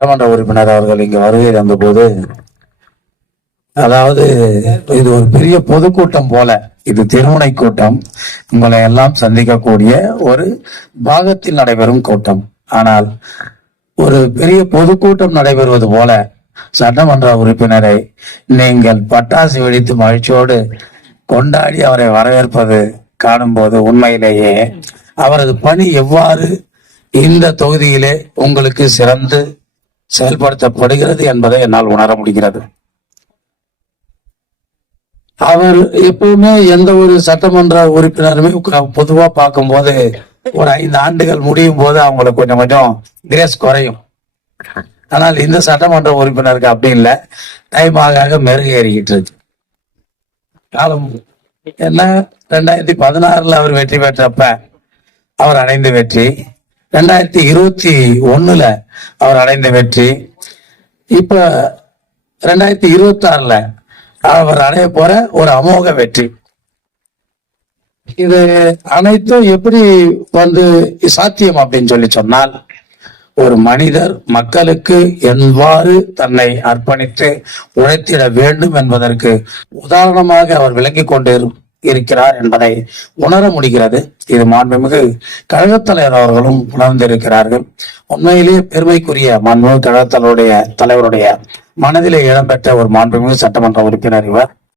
சட்டமன்ற உறுப்பினர் அவர்கள் இங்கு வருகை தந்தபோது, அதாவது இது ஒரு பெரிய பொதுக்கூட்டம் போல, இது திருமுனை கூட்டம், உங்களை எல்லாம் சந்திக்கக்கூடிய ஒரு பாகத்தில் நடைபெறும் கூட்டம். ஆனால் ஒரு பெரிய பொதுக்கூட்டம் நடைபெறுவது போல சட்டமன்ற உறுப்பினரை நீங்கள் பட்டாசு வெடித்து மகிழ்ச்சியோடு கொண்டாடி அவரை வரவேற்பது காணும்போது உண்மையிலேயே அவரது பணி எவ்வாறு இந்த தொகுதியிலே உங்களுக்கு சிறந்து செயல்படுத்தப்படுகிறது என்பதை என்னால் உணர முடிகிறது. அவர் எப்பவுமே எந்த ஒரு சட்டமன்ற உறுப்பினருமே பொதுவா பார்க்கும்போது ஒரு 5 ஆண்டுகள் முடியும் போது அவங்களுக்கு கொஞ்சம் கொஞ்சம் கிரேஸ் குறையும். ஆனால் இந்த சட்டமன்ற உறுப்பினருக்கு அப்படி இல்லை, டைம் ஆக மெருகேறிக்கிட்டு இருக்கு. காலம் என்ன, 2016 அவர் வெற்றி பெற்றப்ப அவர் அடைந்த வெற்றி, 2021 அவர் அடைந்த வெற்றி, இப்ப 2026 அவர் அடைய போற ஒரு அமோக வெற்றி. இது அனைத்தும் எப்படி சாத்தியம் அப்படின்னு சொல்லி சொன்னால், ஒரு மனிதர் மக்களுக்கு எவ்வாறு தன்னை அர்ப்பணித்து உழைத்திட வேண்டும் என்பதற்கு உதாரணமாக அவர் விளங்கிக் கொண்டு இருக்கிறார் என்பதை உணர முடிகிறது. இது மாண்புமிகு கழகத் தலைவர் அவர்களும் உணர்ந்திருக்கிறார்கள். உண்மையிலேயே பெருமைக்குரிய மாண்புமிகு கழகத் தலைவருடைய மனதிலே இடம்பெற்ற ஒரு மாண்புமிகு சட்டமன்ற உறுப்பினர் இவர்.